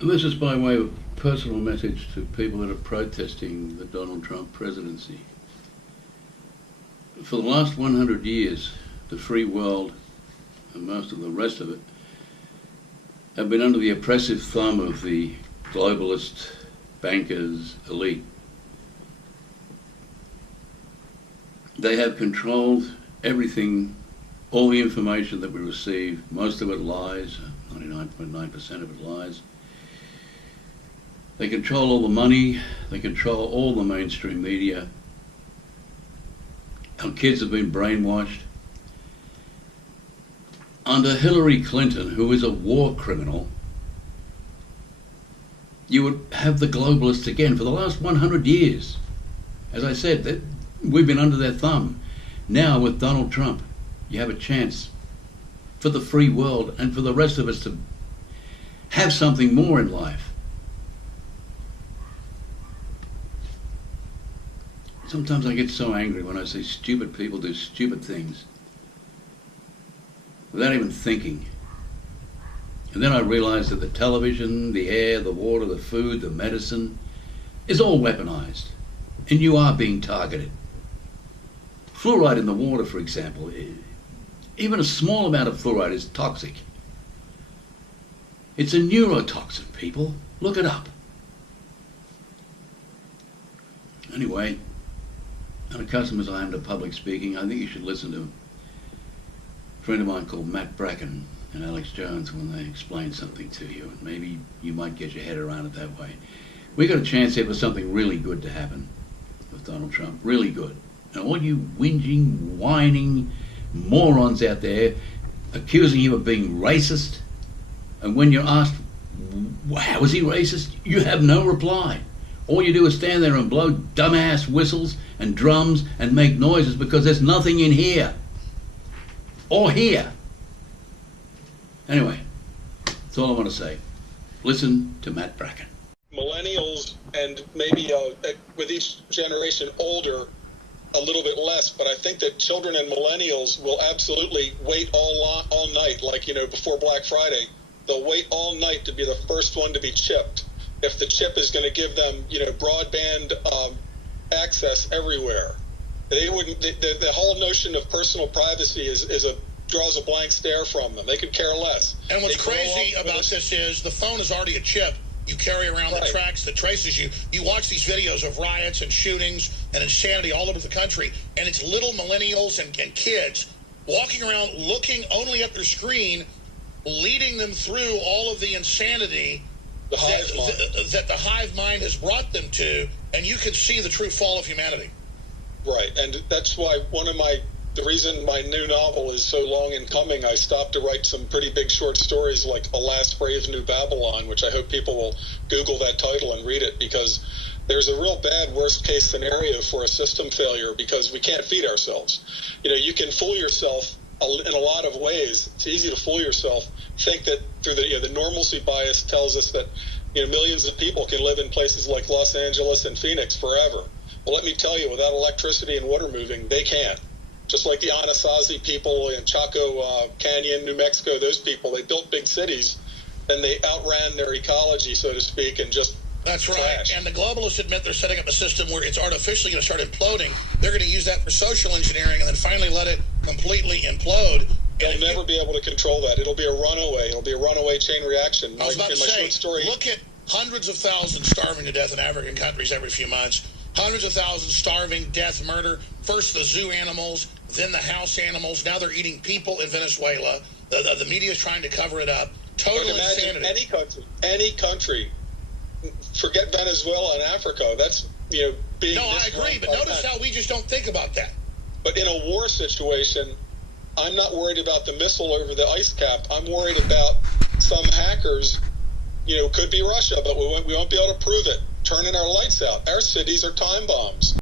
This is by way of personal message to people that are protesting the Donald Trump presidency. For the last 100 years, the free world, and most of the rest of it, have been under the oppressive thumb of the globalist, bankers, elite. They have controlled everything, all the information that we receive, most of it lies, 99.9% of it lies. They control all the money, they control all the mainstream media. Our kids have been brainwashed. Under Hillary Clinton, who is a war criminal, you would have the globalists again for the last 100 years. As I said, we've been under their thumb. Now with Donald Trump, you have a chance for the free world and for the rest of us to have something more in life. Sometimes I get so angry when I see stupid people do stupid things without even thinking. And then I realize that the television, the air, the water, the food, the medicine is all weaponized. And you are being targeted. Fluoride in the water, for example, even a small amount of fluoride is toxic. It's a neurotoxin, people. Look it up. Anyway, unaccustomed as I am to public speaking, I think you should listen to a friend of mine called Matt Bracken and Alex Jones when they explain something to you, and maybe you might get your head around it that way. We got a chance here for something really good to happen with Donald Trump, really good. And all you whinging, whining morons out there accusing him of being racist, and when you're asked, how is he racist? You have no reply. All you do is stand there and blow dumbass whistles and drums and make noises because there's nothing in here. Or here. Anyway, that's all I want to say. Listen to Matt Bracken. Millennials, and maybe with each generation older, a little bit less, but I think that children and millennials will absolutely wait all night, like, before Black Friday. They'll wait all night to be the first one to be chipped. If the chip is going to give them, broadband access everywhere, they wouldn't. The whole notion of personal privacy draws a blank stare from them. They could care less. And what's crazy about this is the phone is already a chip you carry around the tracks that traces you. You watch these videos of riots and shootings and insanity all over the country, and it's little millennials and kids walking around looking only at their screen, leading them through all of the insanity that the hive mind has brought them to, and you can see the true fall of humanity. Right, and that's why the reason my new novel is so long in coming, I stopped to write some pretty big short stories like Alas Brave New Babylon, which I hope people will Google that title and read it, because there's a real bad worst case scenario for a system failure because we can't feed ourselves. You can fool yourself in a lot of ways. It's easy to fool yourself. Think that through the normalcy bias tells us that millions of people can live in places like Los Angeles and Phoenix forever. Well, let me tell you, without electricity and water moving, they can't. Just like the Anasazi people in Chaco Canyon, New Mexico, those people, they built big cities, and they outran their ecology, so to speak, and just That's right. And the globalists admit they're setting up a system where it's artificially going to start imploding. They're going to use that for social engineering and then finally let it completely implode. They'll never be able to control that. It'll be a runaway. It'll be a runaway chain reaction. I was about to say, look at hundreds of thousands starving to death in African countries every few months. Hundreds of thousands starving, death, murder. First the zoo animals, then the house animals. Now they're eating people in Venezuela. The media is trying to cover it up. Total insanity. Any country, forget Venezuela and Africa. That's, being... No, I agree, but notice how we just don't think about that. But in a war situation, I'm not worried about the missile over the ice cap. I'm worried about some hackers, could be Russia, but we won't be able to prove it, turning our lights out. Our cities are time bombs.